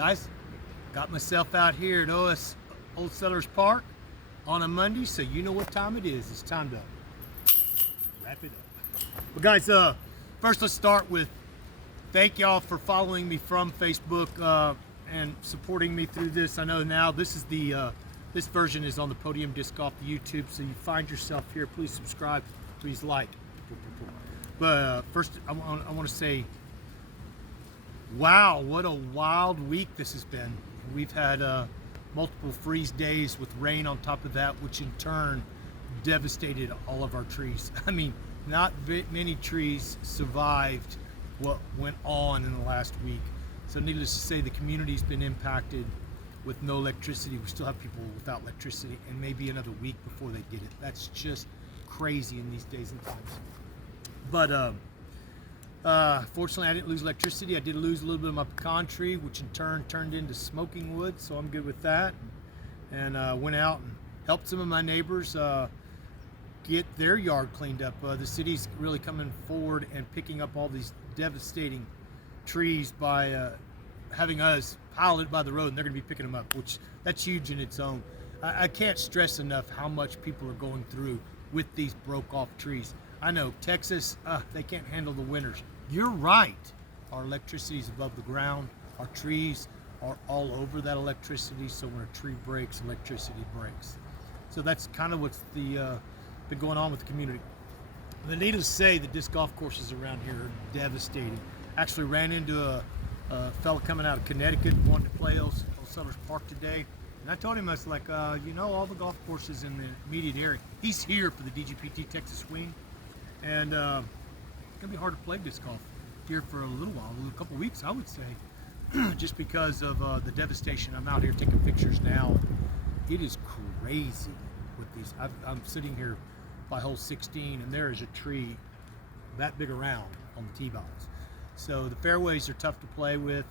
Guys, got myself out here at OS Old Settlers Park on a Monday, so you know what time it is. It's time to wrap it up. But guys, first let's start with thank y'all for following me from Facebook and supporting me through this. I know now this is the this version is on the Podium Disc Golf YouTube, so you find yourself here. Please subscribe, please like. But first, I want to say, wow, what a wild week this has been. We've had multiple freeze days with rain on top of that, which in turn devastated all of our trees. I mean, not many trees survived what went on in the last week. So needless to say, the community's been impacted with no electricity. We still have people without electricity, and maybe another week before they get it. That's just crazy in these days and times. But fortunately, I didn't lose electricity. I did lose a little bit of my pecan tree, which in turn turned into smoking wood, so I'm good with that. And went out and helped some of my neighbors get their yard cleaned up. The city's really coming forward and picking up all these devastating trees by having us piled by the road, and they're going to be picking them up, which that's huge in its own. I can't stress enough how much people are going through with these broke off trees. I know Texas, they can't handle the winters. You're right. Our electricity is above the ground. Our trees are all over that electricity. So when a tree breaks, electricity breaks. So that's kind of what's been going on with the community. But needless to say, the disc golf courses around here are devastating. Actually ran into a fella coming out of Connecticut, wanted to play Old Settlers Park today. And I told him, I was like, all the golf courses in the immediate area. He's here for the DGPT Texas Swing. And it's going to be hard to play disc golf here for a little while, a couple weeks, I would say, just because of the devastation. I'm out here taking pictures now. It is crazy with these. I'm sitting here by hole 16, and there is a tree that big around on the tee box. So the fairways are tough to play with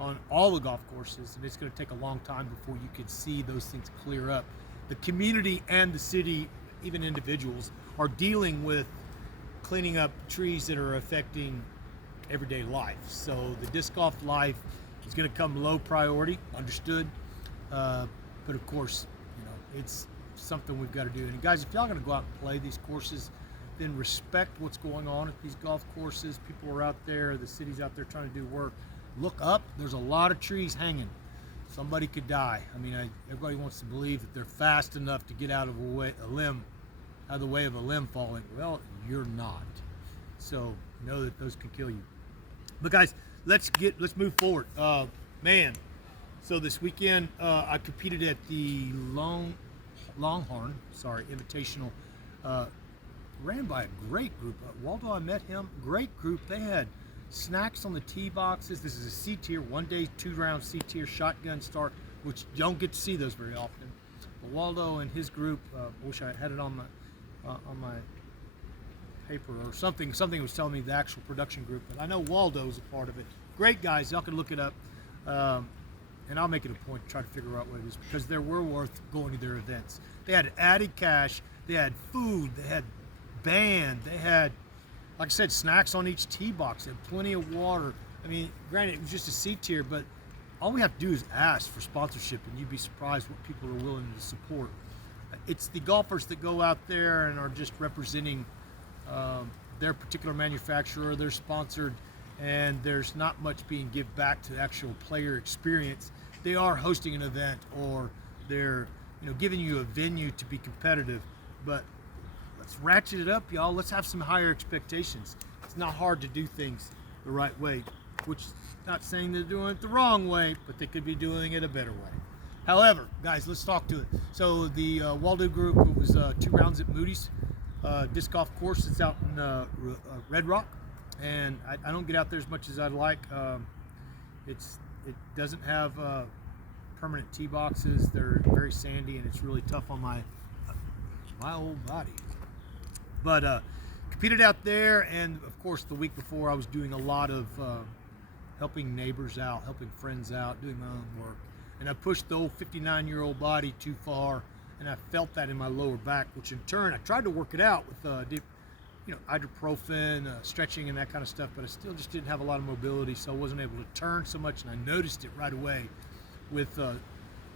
on all the golf courses, and it's going to take a long time before you can see those things clear up. The community and the city, even individuals, are dealing with cleaning up trees that are affecting everyday life. So the disc golf life is going to come low priority, understood. But of course, it's something we've got to do. And guys, if y'all going to go out and play these courses, then respect what's going on at these golf courses. People are out there, the city's out there trying to do work. Look up, there's a lot of trees hanging. Somebody could die. I mean, everybody wants to believe that they're fast enough to get out of the way of a limb falling. Well, you're not. So know that those can kill you. But guys, let's move forward. Man, so this weekend I competed at the Longhorn Invitational. Ran by a great group. Waldo, I met him. Great group. They had snacks on the tee boxes. This is a C tier, 1 day, 2 round C tier shotgun start, which you don't get to see those very often. But Waldo and his group, I wish I had it on my paper or something. Something was telling me the actual production group, but I know Waldo's a part of it. Great guys. Y'all can look it up, and I'll make it a point to try to figure out what it is, because they were worth going to their events. They had added cash. They had food. They had band. They had, like I said, snacks on each tee box. They had plenty of water. I mean, granted, it was just a C tier, but all we have to do is ask for sponsorship, and you'd be surprised what people are willing to support. It's the golfers that go out there and are just representing their particular manufacturer. They're sponsored, and there's not much being give back to the actual player experience. They are hosting an event, or they're giving you a venue to be competitive, but let's ratchet it up, y'all. Let's have some higher expectations. It's not hard to do things the right way, which is not saying they're doing it the wrong way, but they could be doing it a better way. However, guys, let's talk to it. So the Waldo group, it was 2 rounds at Moody's disc golf course. It's out in Red Rock, and I don't get out there as much as I'd like. It doesn't have permanent tee boxes. They're very sandy, and it's really tough on my old body. But competed out there, and of course the week before I was doing a lot of helping neighbors out, helping friends out, doing my own work. And I pushed the old 59-year-old body too far, and I felt that in my lower back, which in turn I tried to work it out with ibuprofen, stretching, and that kind of stuff. But I still just didn't have a lot of mobility, so I wasn't able to turn so much. And I noticed it right away with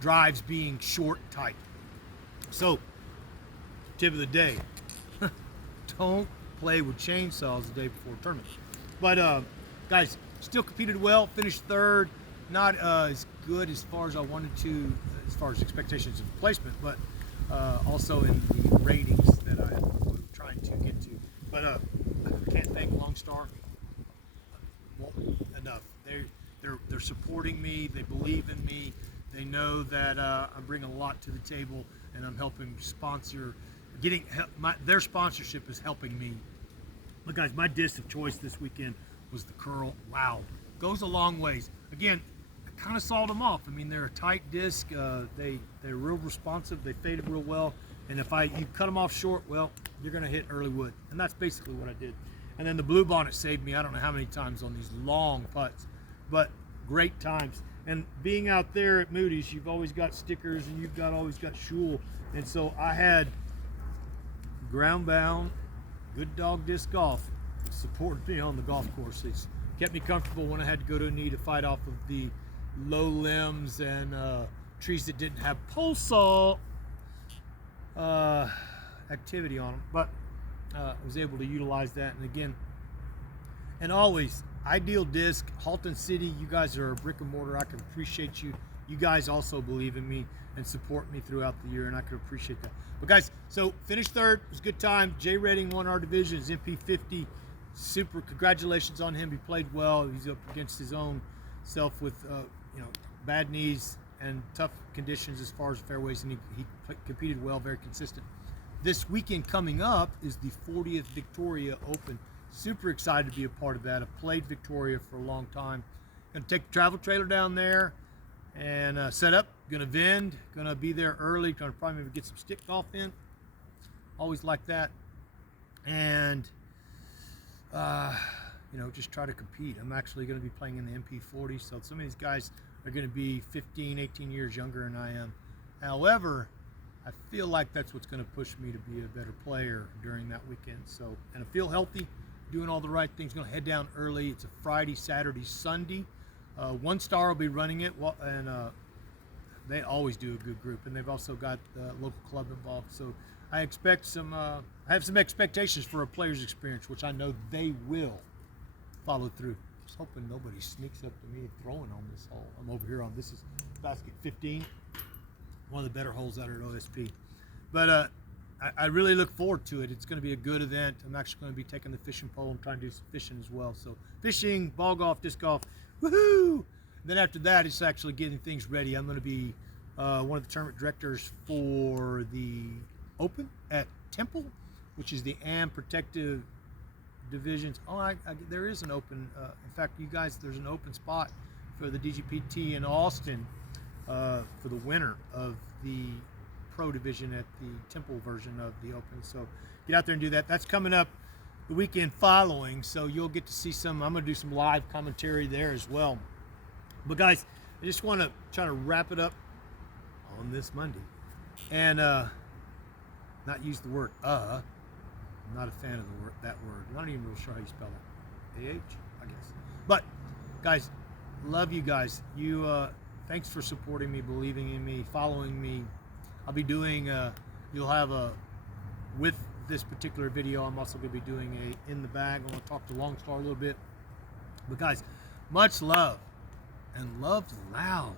drives being short and tight. So, tip of the day: don't play with chainsaws the day before a tournament. But guys, still competed well. Finished third. Not as good as far as I wanted to, as far as expectations of placement, but also in the ratings that I was trying to get to. But I can't thank Long Star enough. They're supporting me. They believe in me. They know that I bring a lot to the table, and I'm helping sponsor. Their sponsorship is helping me. Look, guys, my disc of choice this weekend was the Curl. Wow, goes a long ways. Again, I kind of sawed them off. I mean, they're a tight disc. They're real responsive. They faded real well. And if you cut them off short, well, you're going to hit early wood. And that's basically what I did. And then the Blue Bonnet saved me I don't know how many times on these long putts, but great times. And being out there at Moody's, you've always got stickers and you've always got Schul. And so I had Ground Bound, Good Dog Disc Golf supported me on the golf course. It's kept me comfortable when I had to go to a knee to fight off of the low limbs and trees that didn't have pole saw activity on them. But I was able to utilize that. And again, and always, Ideal Disc, Halton City, you guys are a brick and mortar. I can appreciate you. You guys also believe in me and support me throughout the year, and I can appreciate that. But guys, so finished third. It was a good time. Jay Redding won our division. His MP50. Super congratulations on him. He played well. He's up against his own self with bad knees and tough conditions as far as fairways, and he competed well, very consistent. This weekend coming up is the 40th Victoria Open. Super excited to be a part of that. I've played Victoria for a long time. Going to take the travel trailer down there and set up. Going to vend. Going to be there early. Going to probably maybe get some stick golf in. Always like that. And just try to compete. I'm actually going to be playing in the MP40, so some of these guys are going to be 15, 18 years younger than I am. However, I feel like that's what's going to push me to be a better player during that weekend. So, and I feel healthy, doing all the right things. Going to head down early. It's a Friday, Saturday, Sunday. One Star will be running it, and they always do a good group, and they've also got the local club involved. So I expect some. I have some expectations for a player's experience, which I know they will follow through. Just hoping nobody sneaks up to me throwing on this hole. I'm over here on this is basket 15, one of the better holes out at OSP. But I really look forward to it. It's going to be a good event. I'm actually going to be taking the fishing pole and trying to do some fishing as well. So fishing, ball golf, disc golf, woohoo! Then after that, it's actually getting things ready. I'm going to be one of the tournament directors for the Open at Temple, which is the AM Protective Divisions. There is an open. In fact, you guys, there's an open spot for the DGPT in Austin for the winner of the Pro Division at the Temple version of the Open. So get out there and do that. That's coming up the weekend following, so you'll get to see some. I'm going to do some live commentary there as well. But guys, I just want to try to wrap it up on this Monday and not use the word I'm not a fan of that word. I'm not even real sure how you spell it. A-H, I guess. But guys, love you guys. Thanks for supporting me, believing in me, following me. I'll be doing you'll have with this particular video, I'm also going to be doing a in the bag. I'm going to talk to Long Star a little bit. But guys, much love, and love loud.